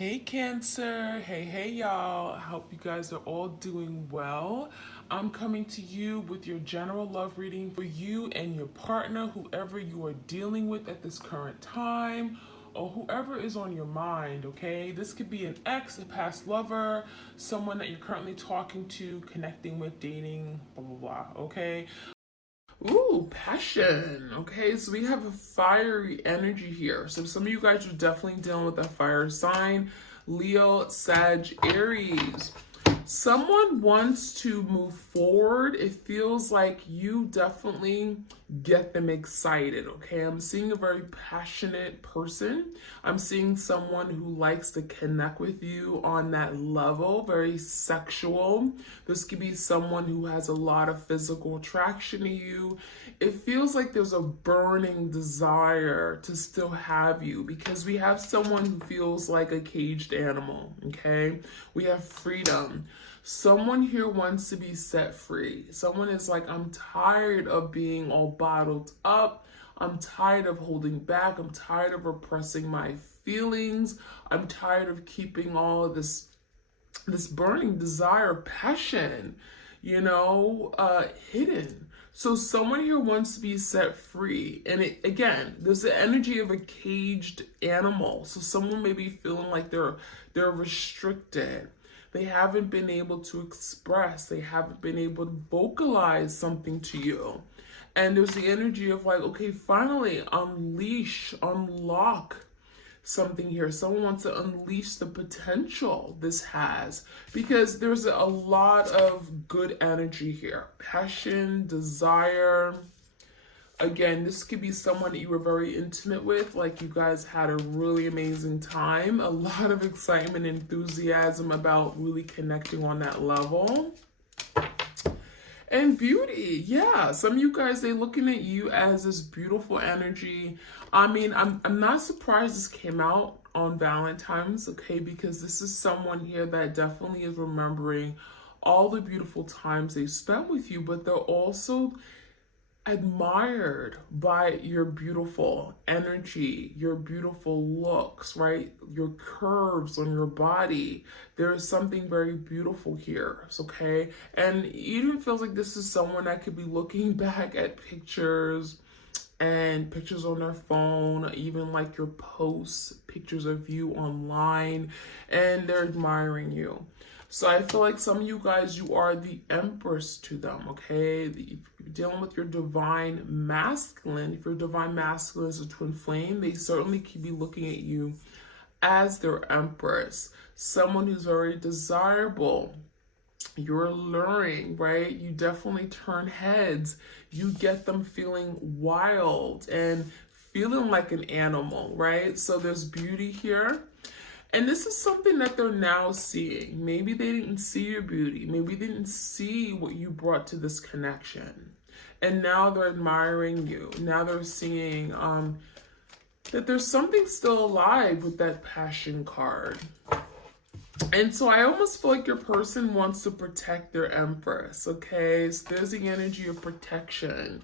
Hey Cancer, hey y'all. I hope you guys are all doing well. I'm coming to you with your general love reading for you and your partner, whoever you are dealing with at this current time, or whoever is on your mind, okay? This could be an ex, a past lover, someone that you're currently talking to, connecting with, dating, blah, blah, blah, okay? Ooh, passion. Okay, so we have a fiery energy here. So some of you guys are definitely dealing with that fire sign. Leo, Sag, Aries. Someone wants to move forward. It feels like you definitely get them excited, okay? I'm seeing a very passionate person. I'm seeing someone who likes to connect with you on that level, very sexual. This could be someone who has a lot of physical attraction to you. It feels like there's a burning desire to still have you because we have someone who feels like a caged animal, okay? We have freedom. Someone here wants to be set free. Someone is like, I'm tired of being all bottled up. I'm tired of holding back. I'm tired of repressing my feelings. I'm tired of keeping all of this burning desire, passion, hidden. So someone here wants to be set free. And again, there's the energy of a caged animal. So someone may be feeling like they're restricted. They haven't been able to express. They haven't been able to vocalize something to you. And there's the energy of like, okay, finally unleash, unlock something here. Someone wants to unleash the potential this has because there's a lot of good energy here. Passion, desire. Again, this could be someone that you were very intimate with, like you guys had a really amazing time, a lot of excitement, enthusiasm about really connecting on that level. And beauty, yeah. Some of you guys, they're looking at you as this beautiful energy. I mean, I'm not surprised this came out on Valentine's, okay? Because this is someone here that definitely is remembering all the beautiful times they spent with you, but they're also admired by your beautiful energy, your beautiful looks, right? Your curves on your body. There is something very beautiful here, okay? And it even feels like this is someone that could be looking back at pictures and pictures on their phone, even like your posts, pictures of you online, and they're admiring you. So I feel like some of you guys, you are the empress to them, okay? If you're dealing with your divine masculine, if your divine masculine is a twin flame, they certainly could be looking at you as their empress, someone who's very desirable. You're alluring, right? You definitely turn heads. You get them feeling wild and feeling like an animal, right? So there's beauty here. And this is something that they're now seeing. Maybe they didn't see your beauty. Maybe they didn't see what you brought to this connection. And now they're admiring you. Now they're seeing that there's something still alive with that passion card. And so I almost feel like your person wants to protect their empress, okay? So there's the energy of protection.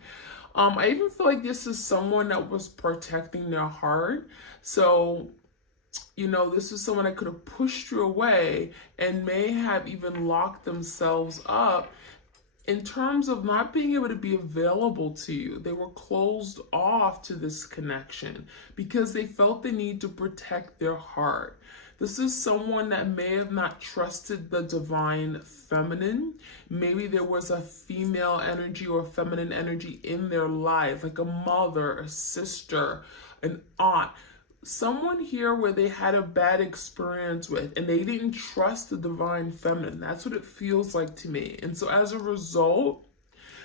I even feel like this is someone that was protecting their heart. So this is someone that could have pushed you away and may have even locked themselves up in terms of not being able to be available to you. They were closed off to this connection because they felt the need to protect their heart. This is someone that may have not trusted the divine feminine. Maybe there was a female energy or feminine energy in their life, like a mother, a sister, an aunt, someone here where they had a bad experience with and they didn't trust the divine feminine. That's what it feels like to me. And so as a result,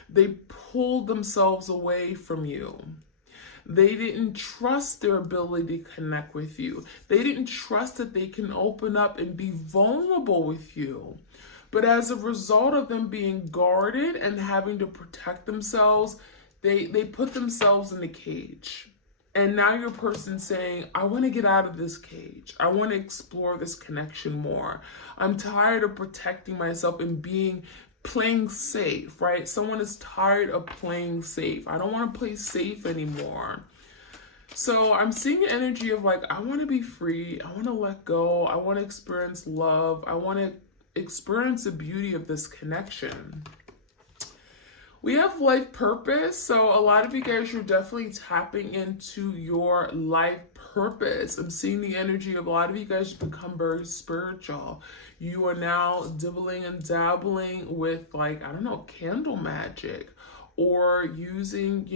they pulled themselves away from you. They didn't trust their ability to connect with you. They didn't trust that they can open up and be vulnerable with you. But as a result of them being guarded and having to protect themselves, they put themselves in a cage. And now your person's saying, I want to get out of this cage. I want to explore this connection more. I'm tired of protecting myself and playing safe, right? Someone is tired of playing safe. I don't want to play safe anymore. So I'm seeing the energy of like, I want to be free. I want to let go. I want to experience love. I want to experience the beauty of this connection. We have life purpose. So a lot of you guys, you're definitely tapping into your life purpose. I'm seeing the energy of a lot of you guys become very spiritual. You are now dibbling and dabbling with, like, I don't know, candle magic, or using,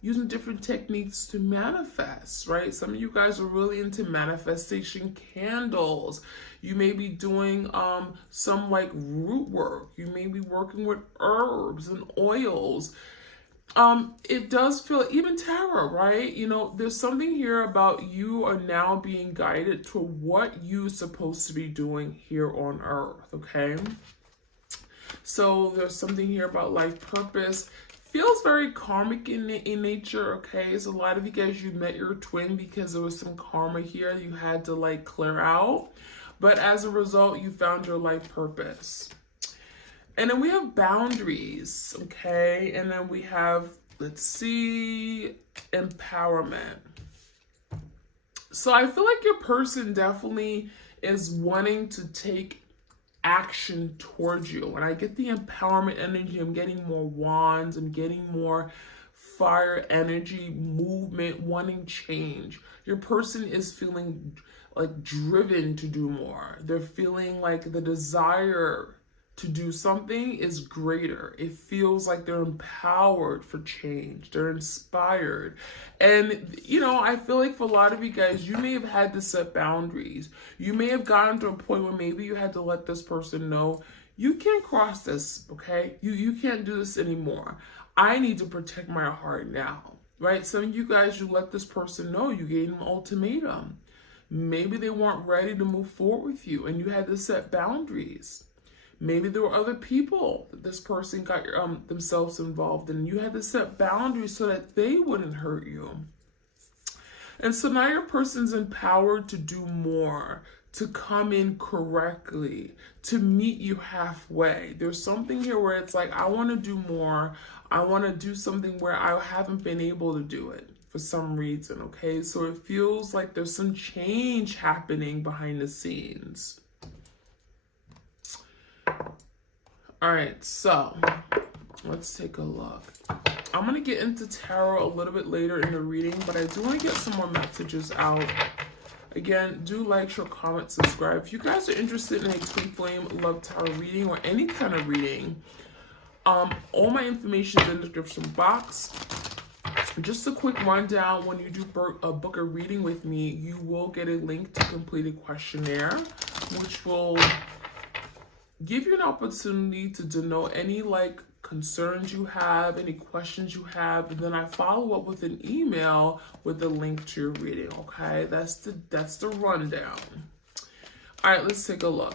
using different techniques to manifest, right? Some of you guys are really into manifestation candles. You may be doing some like root work. You may be working with herbs and oils. It does feel, even tarot, right? There's something here about you are now being guided to what you're supposed to be doing here on earth, okay? So there's something here about life purpose. Feels very karmic in nature, okay? So a lot of you guys, you met your twin because there was some karma here you had to like clear out. But as a result, you found your life purpose. And then we have boundaries, okay? And then we have, let's see, empowerment. So I feel like your person definitely is wanting to take action towards you. When I get the empowerment energy, I'm getting more wands, I'm getting more fire energy, movement, wanting change. Your person is feeling like driven to do more. They're feeling like the desire to do something is greater. It feels like they're empowered for change. They're inspired. And, I feel like for a lot of you guys, you may have had to set boundaries. You may have gotten to a point where maybe you had to let this person know, you can't cross this, okay? You can't do this anymore. I need to protect my heart now, right? Some of you guys, you let this person know, you gave them an ultimatum. Maybe they weren't ready to move forward with you and you had to set boundaries. Maybe there were other people that this person got themselves involved in. You had to set boundaries so that they wouldn't hurt you. And so now your person's empowered to do more, to come in correctly, to meet you halfway. There's something here where it's like, I want to do more. I want to do something where I haven't been able to do it for some reason, okay? So it feels like there's some change happening behind the scenes. All right, so let's take a look. I'm going to get into tarot a little bit later in the reading, but I do want to get some more messages out. Again, do like, share, comment, subscribe. If you guys are interested in a twin flame love tarot reading or any kind of reading, all my information is in the description box. Just a quick rundown, when you do book a reading with me, you will get a link to complete a questionnaire, which will give you an opportunity to denote any concerns you have, any questions you have, and then I follow up with an email with a link to your reading, okay? That's the rundown. All right, let's take a look.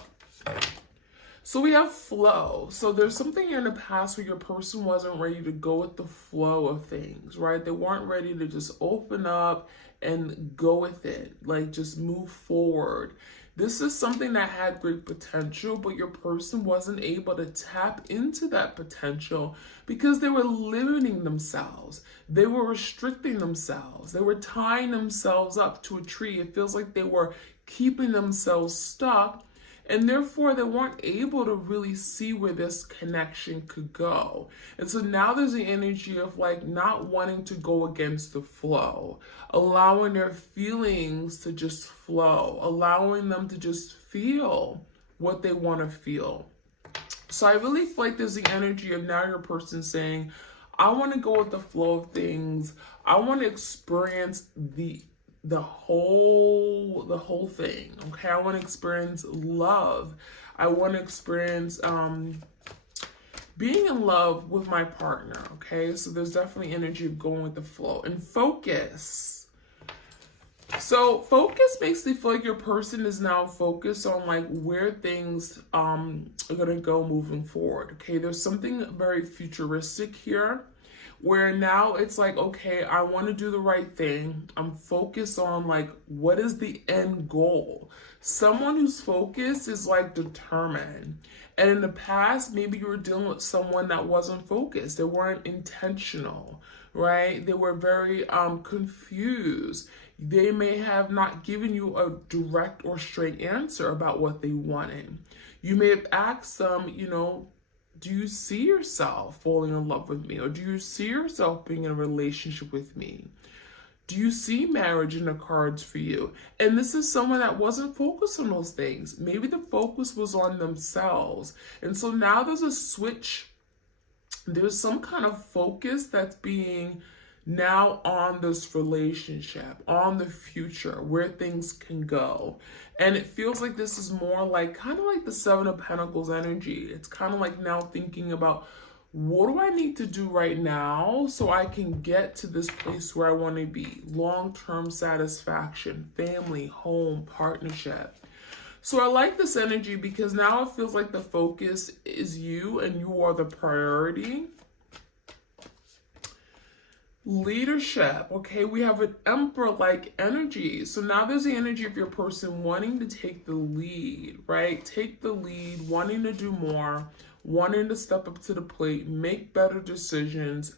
So we have flow. So there's something in the past where your person wasn't ready to go with the flow of things, right? They weren't ready to just open up and go with it, like just move forward. This is something that had great potential, but your person wasn't able to tap into that potential because they were limiting themselves. They were restricting themselves. They were tying themselves up to a tree. It feels like they were keeping themselves stuck, and therefore they weren't able to really see where this connection could go. And so now there's the energy of not wanting to go against the flow, allowing their feelings to just flow, allowing them to just feel what they want to feel. So I really feel like there's the energy of now your person saying, I want to go with the flow of things. I want to experience the whole thing, okay? I want to experience love. I want to experience being in love with my partner, okay? So there's definitely energy of going with the flow. And focus. So focus makes me feel like your person is now focused on where things are going to go moving forward, okay? There's something very futuristic here, where now it's okay, I want to do the right thing. I'm focused on what is the end goal. Someone who's focused is determined. And in the past, maybe you were dealing with someone that wasn't focused. They weren't intentional, right? They were very confused. They may have not given you a direct or straight answer about what they wanted. You may have asked them, do you see yourself falling in love with me? Or do you see yourself being in a relationship with me? Do you see marriage in the cards for you? And this is someone that wasn't focused on those things. Maybe the focus was on themselves. And so now there's a switch. There's some kind of focus that's being now on this relationship, on the future, where things can go. And it feels like this is more like kind of like the Seven of Pentacles energy. It's kind of like now thinking about, what do I need to do right now so I can get to this place where I want to be? Long-term satisfaction, family, home, partnership. So I like this energy because now it feels like the focus is you and you are the priority. Leadership, okay, we have an emperor-like energy. So now there's the energy of your person wanting to take the lead, right? Take the lead, wanting to do more, wanting to step up to the plate, make better decisions,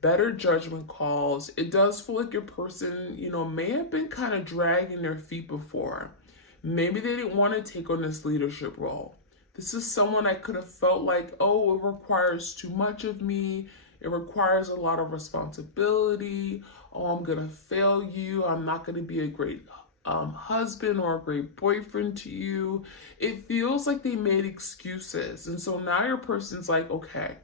better judgment calls. It does feel like your person, may have been kind of dragging their feet before. Maybe they didn't want to take on this leadership role. This is someone I could have felt like, oh, it requires too much of me. It requires a lot of responsibility. Oh, I'm going to fail you. I'm not going to be a great husband or a great boyfriend to you. It feels like they made excuses. And so now your person's like, okay,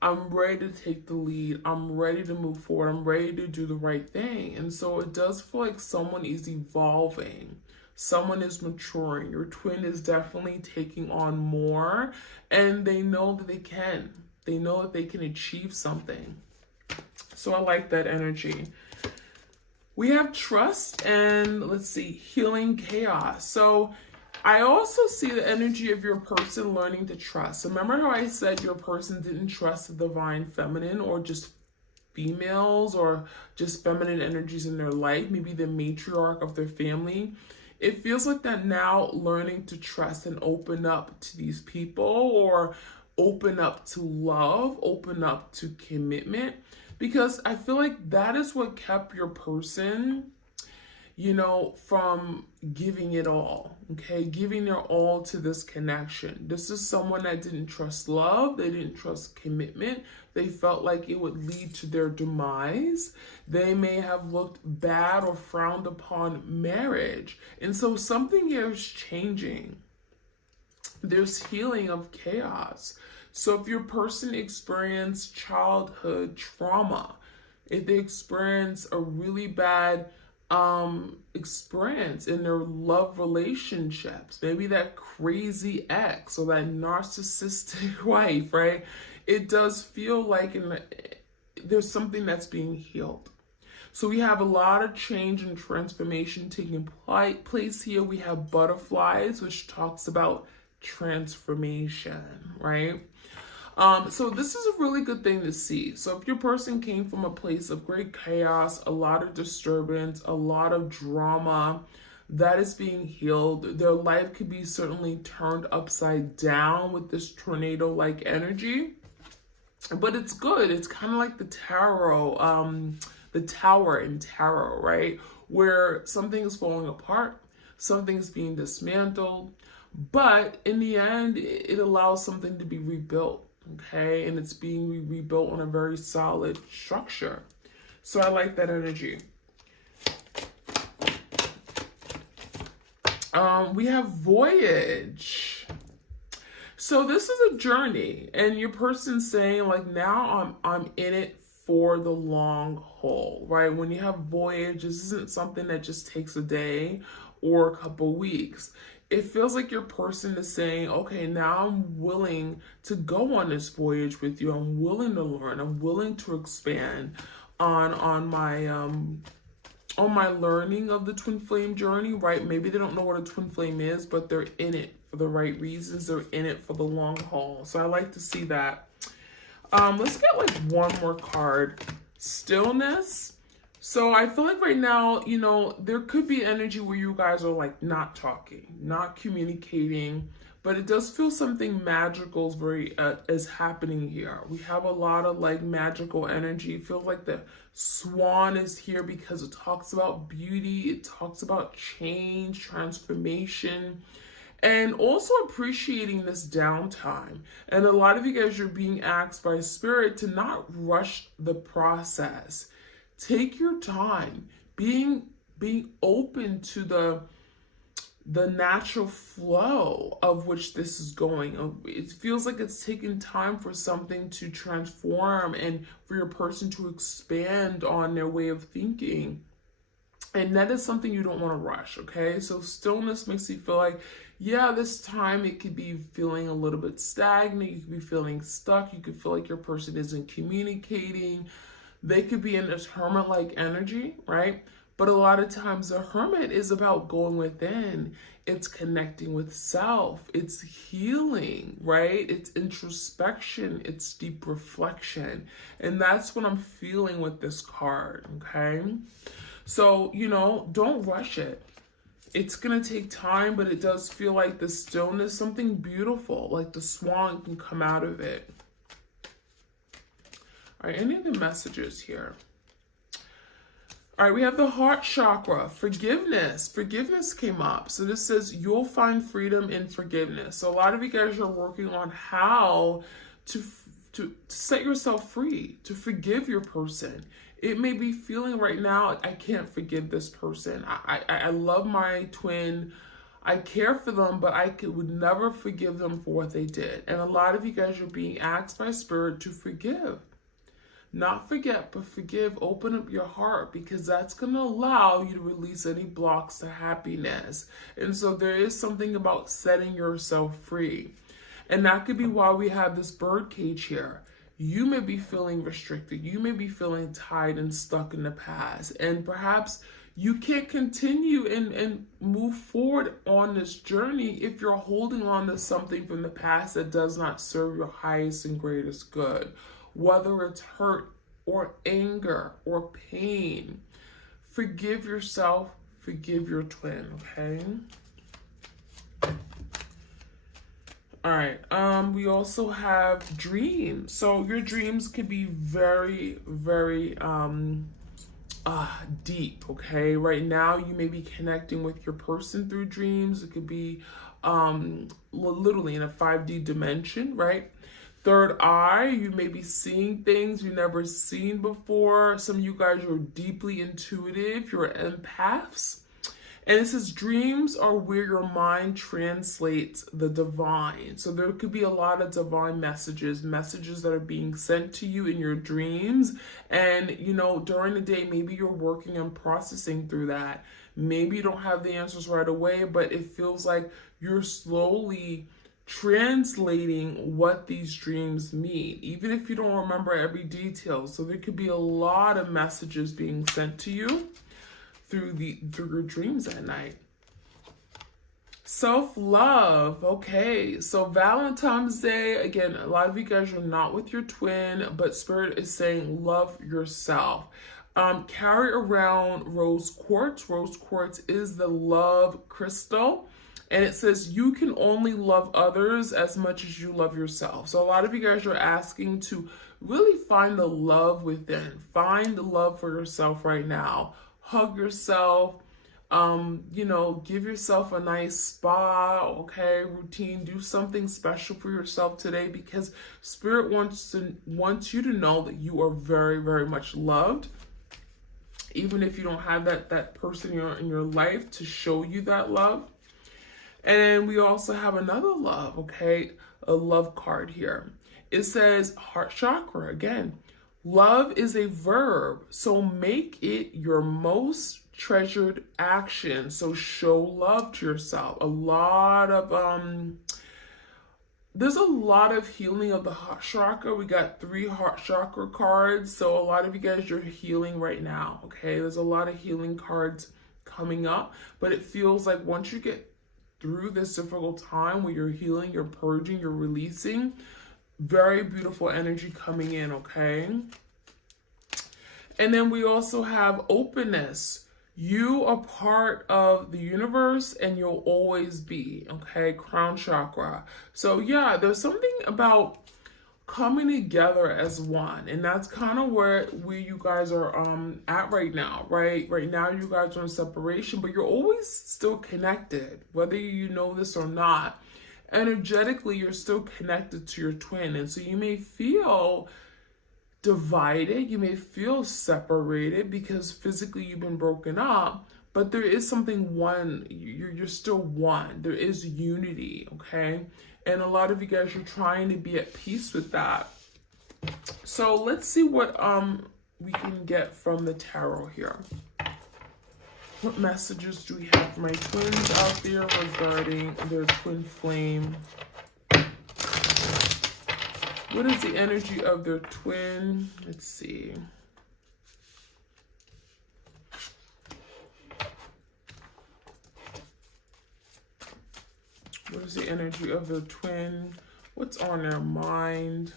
I'm ready to take the lead. I'm ready to move forward. I'm ready to do the right thing. And so it does feel like someone is evolving. Someone is maturing. Your twin is definitely taking on more, and they know that they can. They know that they can achieve something. So I like that energy. We have trust and, let's see, healing chaos. So I also see the energy of your person learning to trust. Remember how I said your person didn't trust the divine feminine, or just females, or just feminine energies in their life, maybe the matriarch of their family? It feels like that now, learning to trust and open up to these people, or open up to love, open up to commitment, because I feel like that is what kept your person, from giving it all, okay? Giving their all to this connection. This is someone that didn't trust love. They didn't trust commitment. They felt like it would lead to their demise. They may have looked bad or frowned upon marriage. And so something here is changing. There's healing of chaos. So if your person experienced childhood trauma, if they experience a really bad experience in their love relationships, maybe that crazy ex or that narcissistic wife, right? It does feel like there's something that's being healed. So we have a lot of change and transformation taking place here. We have butterflies, which talks about transformation, right? So this is a really good thing to see. So if your person came from a place of great chaos, a lot of disturbance, a lot of drama, that is being healed. Their life could be certainly turned upside down with this tornado-like energy. But it's good. It's kind of like the tarot, the tower in tarot, right? Where something is falling apart, something's being dismantled, but in the end, it allows something to be rebuilt, okay? And it's being rebuilt on a very solid structure. So I like that energy. We have voyage. So this is a journey, and your person's saying, like, now I'm in it for the long haul, right? When you have voyage, this isn't something that just takes a day or a couple weeks. It feels like your person is saying, okay, now I'm willing to go on this voyage with you. I'm willing to learn. I'm willing to expand on my learning of the twin flame journey, right? Maybe they don't know what a twin flame is, but they're in it for the right reasons. They're in it for the long haul. So I like to see that. Let's get like one more card. Stillness. So I feel like right now, there could be energy where you guys are like not talking, not communicating, but it does feel something magical is happening here. We have a lot of like magical energy. It feels like the swan is here because it talks about beauty. It talks about change, transformation, and also appreciating this downtime. And a lot of you guys are being asked by spirit to not rush the process. Take your time, being open to the natural flow of which this is going. It feels like it's taking time for something to transform and for your person to expand on their way of thinking. And that is something you don't want to rush, okay? So stillness makes you feel like, yeah, this time it could be feeling a little bit stagnant. You could be feeling stuck. You could feel like your person isn't communicating. They could be in this hermit-like energy, right? But a lot of times the hermit is about going within. It's connecting with self. It's healing, right? It's introspection. It's deep reflection. And that's what I'm feeling with this card, okay? So, don't rush it. It's going to take time, but it does feel like the stillness, something beautiful, like the swan can come out of it. All right, any of the messages here? All right, we have the heart chakra, forgiveness. Forgiveness came up. So this says you'll find freedom in forgiveness. So a lot of you guys are working on how to set yourself free, to forgive your person. It may be feeling right now, I can't forgive this person. I love my twin. I care for them, but would never forgive them for what they did. And a lot of you guys are being asked by spirit to forgive. Not forget, but forgive. Open up your heart, because that's going to allow you to release any blocks to happiness. And so there is something about setting yourself free. And that could be why we have this bird cage here. You may be feeling restricted. You may be feeling tied and stuck in the past. And perhaps you can't continue and move forward on this journey if you're holding on to something from the past that does not serve your highest and greatest good. Whether it's hurt or anger or pain, forgive yourself, forgive your twin, okay? All right, we also have dreams. So your dreams could be very, very deep, okay? Right now, you may be connecting with your person through dreams. It could be literally in a 5D dimension, right? Third eye, you may be seeing things you've never seen before. Some of you guys are deeply intuitive. You're empaths. And it says dreams are where your mind translates the divine. So there could be a lot of divine messages that are being sent to you in your dreams. And, during the day, maybe you're working on processing through that. Maybe you don't have the answers right away, but it feels like you're slowly translating what these dreams mean, even if you don't remember every detail. So there could be a lot of messages being sent to you through your dreams at night. Self-love. Okay, so Valentine's Day, again, a lot of you guys are not with your twin, but spirit is saying love yourself. Carry around rose quartz. Rose quartz is the love crystal. And it says you can only love others as much as you love yourself. So a lot of you guys are asking to really find the love within. Find the love for yourself right now. Hug yourself. Give yourself a nice spa, okay, routine. Do something special for yourself today, because Spirit wants you to know that you are very, very much loved. Even if you don't have that person in your life to show you that love. And we also have another love, okay? A love card here. It says heart chakra again. Love is a verb, so make it your most treasured action. So show love to yourself. There's a lot of healing of the heart chakra. We got 3 heart chakra cards. So a lot of you guys are healing right now, okay? There's a lot of healing cards coming up, but it feels like once you get through this difficult time where you're healing, you're purging, you're releasing, very beautiful energy coming in, okay? And then we also have openness. You are part of the universe and you'll always be, okay? Crown chakra. So yeah, there's something about coming together as one, and that's kind of where you guys are at right now. Right now you guys are in separation, but you're always still connected, whether you know this or not. Energetically, you're still connected to your twin, and so you may feel divided, you may feel separated because physically you've been broken up, but there is something one. You're still one. There is unity, okay? And a lot of you guys are trying to be at peace with that. So let's see what we can get from the tarot here. What messages do we have for my twins out there regarding their twin flame? What is the energy of their twin? Let's see. What is the energy of their twin? What's on their mind?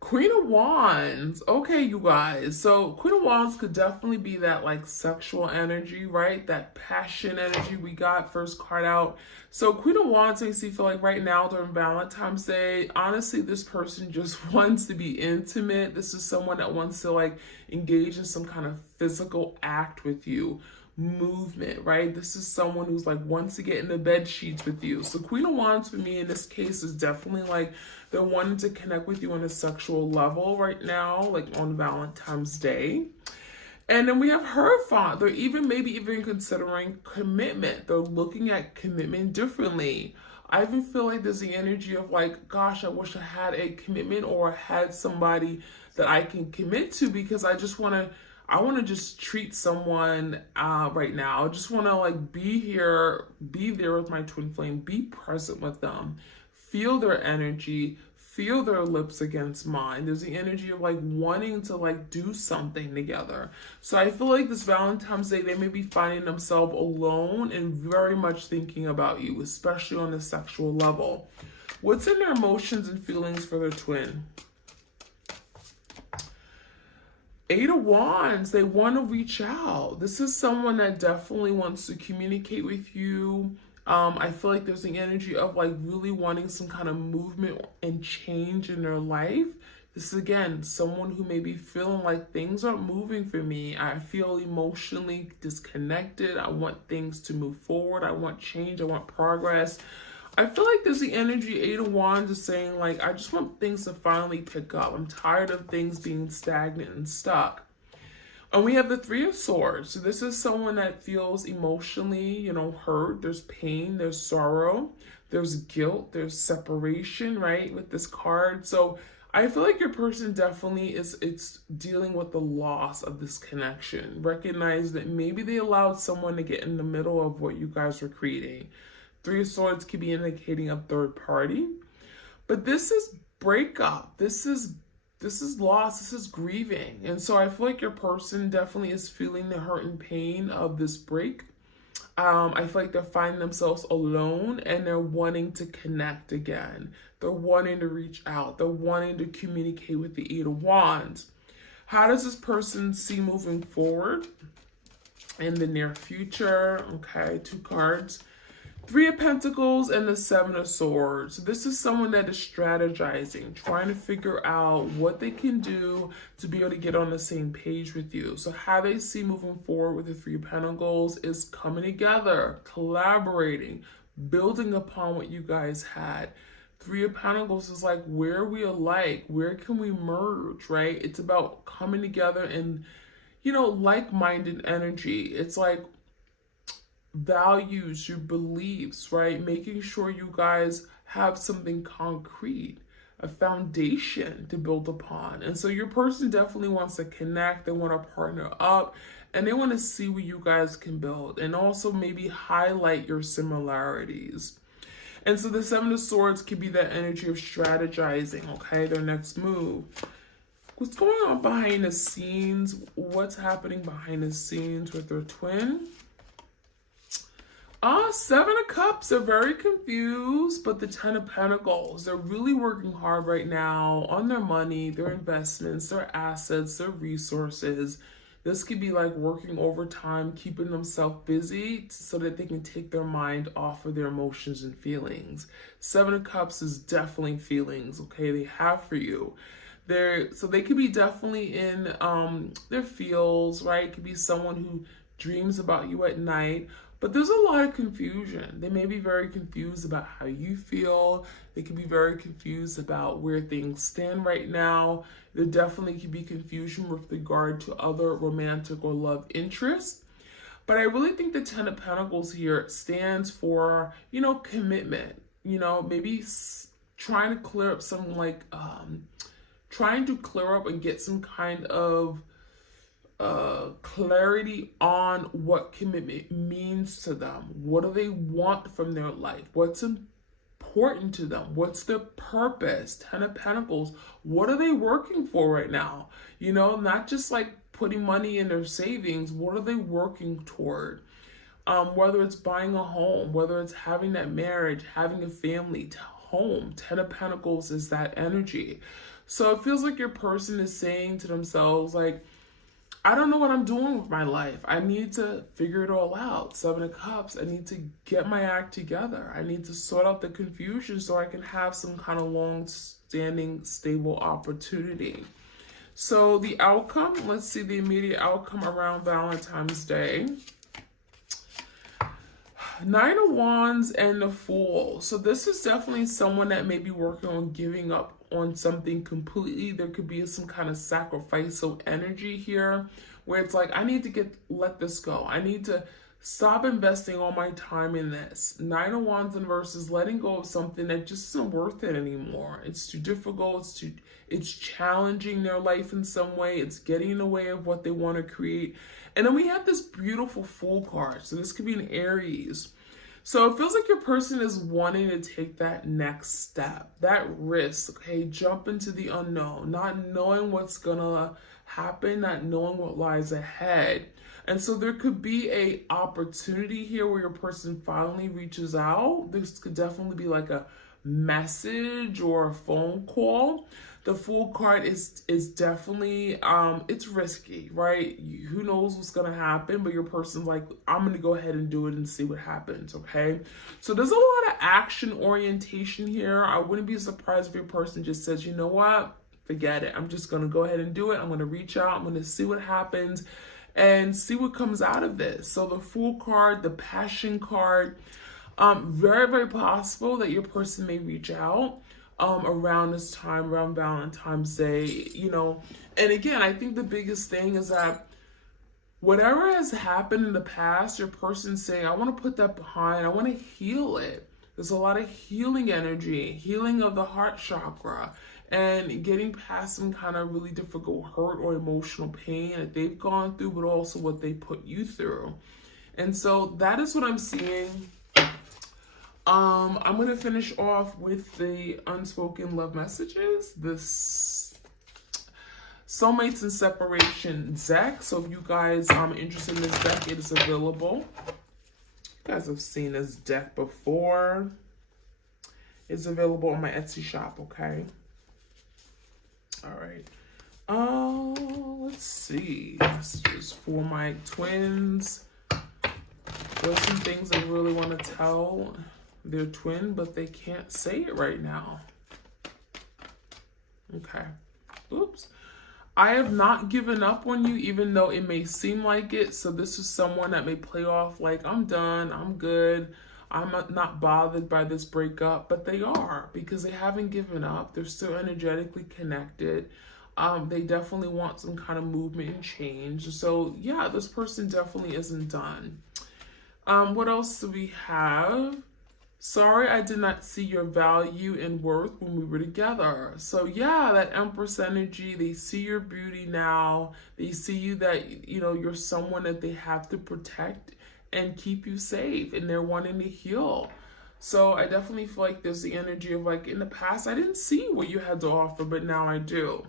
Queen of Wands. Okay, you guys. So Queen of Wands could definitely be that like sexual energy, right? That passion energy we got first card out. So Queen of Wands makes me feel like right now during Valentine's Day, honestly, this person just wants to be intimate. This is someone that wants to like engage in some kind of physical act with you. Movement, right? This is someone who's like wants to get in the bed sheets with you. So Queen of Wands for me in this case is definitely like they're wanting to connect with you on a sexual level right now, like on Valentine's Day. And then we have Hierophant. They're maybe even considering commitment. They're looking at commitment differently. I even feel like there's the energy of like, gosh, I wish I had a commitment or had somebody that I can commit to, because I want to just treat someone right now. I just want to like be there with my twin flame, be present with them, feel their energy, feel their lips against mine. There's the energy of like wanting to like do something together. So I feel like this Valentine's Day, they may be finding themselves alone and very much thinking about you, especially on a sexual level. What's in their emotions and feelings for their twin? Eight of Wands, they want to reach out. This is someone that definitely wants to communicate with you. I feel like there's the energy of like really wanting some kind of movement and change in their life. This is again, someone who may be feeling like things aren't moving for me. I feel emotionally disconnected. I want things to move forward. I want change. I want progress. I feel like there's the energy, Eight of Wands is saying like, I just want things to finally pick up. I'm tired of things being stagnant and stuck. And we have the Three of Swords. So this is someone that feels emotionally, hurt. There's pain, there's sorrow, there's guilt, there's separation, right? With this card. So I feel like your person definitely it's dealing with the loss of this connection. Recognize that maybe they allowed someone to get in the middle of what you guys were creating. Three of Swords could be indicating a third party. But this is breakup. This is loss. This is grieving. And so I feel like your person definitely is feeling the hurt and pain of this break. I feel like they're finding themselves alone and they're wanting to connect again. They're wanting to reach out. They're wanting to communicate with the Eight of Wands. How does this person see moving forward in the near future? Okay, two cards. Three of Pentacles and the Seven of Swords. This is someone that is strategizing, trying to figure out what they can do to be able to get on the same page with you. So how they see moving forward with the Three of Pentacles is coming together, collaborating, building upon what you guys had. Three of Pentacles is like, where are we alike? Where can we merge, right? It's about coming together and, like-minded energy. It's like, values, your beliefs, right? Making sure you guys have something concrete, a foundation to build upon. And so your person definitely wants to connect. They want to partner up and they want to see what you guys can build and also maybe highlight your similarities. And so the Seven of Swords could be that energy of strategizing, okay? Their next move. What's going on behind the scenes? What's happening behind the scenes with their twin? Seven of Cups are very confused, but the Ten of Pentacles, they're really working hard right now on their money, their investments, their assets, their resources. This could be like working overtime, keeping themselves busy so that they can take their mind off of their emotions and feelings. Seven of Cups is definitely feelings, okay, they have for you. So they could be definitely in their feels, right? It could be someone who dreams about you at night. But there's a lot of confusion. They may be very confused about how you feel. They could be very confused about where things stand right now. There definitely could be confusion with regard to other romantic or love interests. But I really think the Ten of Pentacles here stands for, commitment. Maybe trying to clear up some trying to clear up and get some kind of clarity on what commitment means to them. What do they want from their life? What's important to them? What's their purpose? Ten of Pentacles. What are they working for right now? Not just like putting money in their savings. What are they working toward? Whether it's buying a home, whether it's having that marriage, having a family, home. Ten of Pentacles is that energy. So it feels like your person is saying to themselves, like, I don't know what I'm doing with my life. I need to figure it all out. Seven of Cups. I need to get my act together. I need to sort out the confusion so I can have some kind of long-standing, stable opportunity. So the outcome, let's see the immediate outcome around Valentine's Day. Nine of Wands and the Fool. So this is definitely someone that may be working on giving up on something completely. There could be some kind of sacrificial energy here where it's like, I need to let this go. I need to stop investing all my time in this. Nine of Wands in verses, letting go of something that just isn't worth it anymore. It's too difficult. It's challenging their life in some way. It's getting in the way of what they want to create. And then we have this beautiful Fool card. So this could be an Aries. So it feels like your person is wanting to take that next step, that risk, okay? Jump into the unknown, not knowing what's gonna happen, not knowing what lies ahead. And so there could be a opportunity here where your person finally reaches out. This could definitely be like a message or a phone call. The Fool card is definitely, it's risky, right? Who knows what's going to happen, but your person's like, I'm going to go ahead and do it and see what happens, okay? So there's a lot of action orientation here. I wouldn't be surprised if your person just says, you know what? Forget it. I'm just going to go ahead and do it. I'm going to reach out. I'm going to see what happens and see what comes out of this. So the Fool card, the Passion card, very, very possible that your person may reach out around this time, around Valentine's Day, And again, I think the biggest thing is that whatever has happened in the past, your person's saying, I want to put that behind. I want to heal it. There's a lot of healing energy, healing of the heart chakra, and getting past some kind of really difficult hurt or emotional pain that they've gone through, but also what they put you through. And so that is what I'm seeing. I'm going to finish off with the unspoken love messages, this soulmates and separation deck. So if you guys are interested in this deck, it is available. You guys have seen this deck before. It's available on my Etsy shop, okay? All right. Let's see. Messages for my twins. There's some things I really want to tell their twin, but they can't say it right now. Okay. Oops. I have not given up on you, even though it may seem like it. So this is someone that may play off like, I'm done, I'm good, I'm not bothered by this breakup, but they are, because they haven't given up. They're still energetically connected. They definitely want some kind of movement and change. So yeah, this person definitely isn't done. What else do we have? Sorry, I did not see your value and worth when we were together. So yeah, that Empress energy, they see your beauty now. They see you that, you're someone that they have to protect and keep you safe, and they're wanting to heal. So I definitely feel like there's the energy of like, in the past, I didn't see what you had to offer, but now I do.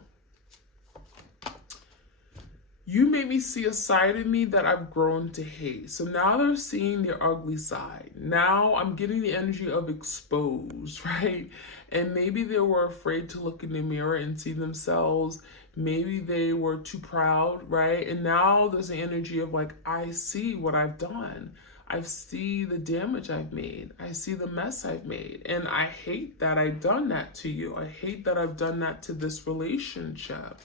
You made me see a side of me that I've grown to hate. So now they're seeing their ugly side. Now I'm getting the energy of exposed, right? And maybe they were afraid to look in the mirror and see themselves. Maybe they were too proud, right? And now there's the energy of like, I see what I've done. I see the damage I've made. I see the mess I've made. And I hate that I've done that to you. I hate that I've done that to this relationship.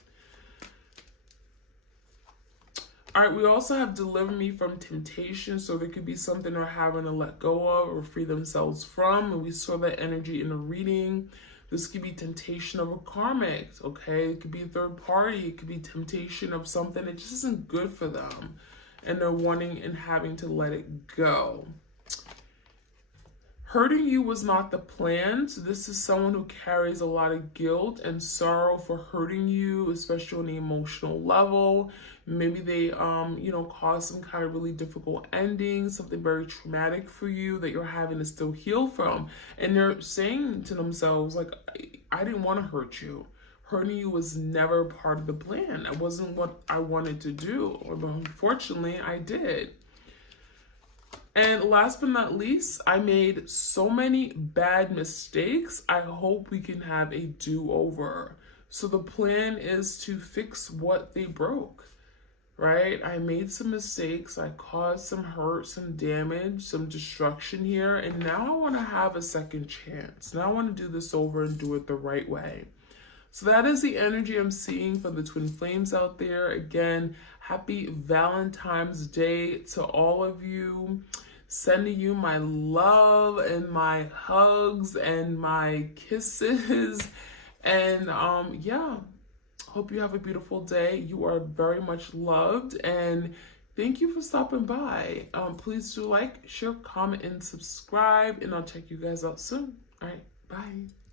All right, we also have deliver me from temptation. So there could be something they're having to let go of or free themselves from. And we saw that energy in the reading. This could be temptation of a karmic, okay? It could be a third party. It could be temptation of something that just isn't good for them. And they're wanting and having to let it go. Hurting you was not the plan. So this is someone who carries a lot of guilt and sorrow for hurting you, especially on the emotional level. Maybe they, caused some kind of really difficult ending, something very traumatic for you that you're having to still heal from. And they're saying to themselves, like, I didn't want to hurt you. Hurting you was never part of the plan. It wasn't what I wanted to do. But unfortunately, I did. And last but not least, I made so many bad mistakes. I hope we can have a do-over. So the plan is to fix what they broke, right? I made some mistakes. I caused some hurt, some damage, some destruction here. And now I want to have a second chance. Now I want to do this over and do it the right way. So that is the energy I'm seeing for the twin flames out there. Again, happy Valentine's Day to all of you. Sending you my love and my hugs and my kisses. And hope you have a beautiful day. You are very much loved. And thank you for stopping by. Please do like, share, comment, and subscribe. And I'll check you guys out soon. All right, bye.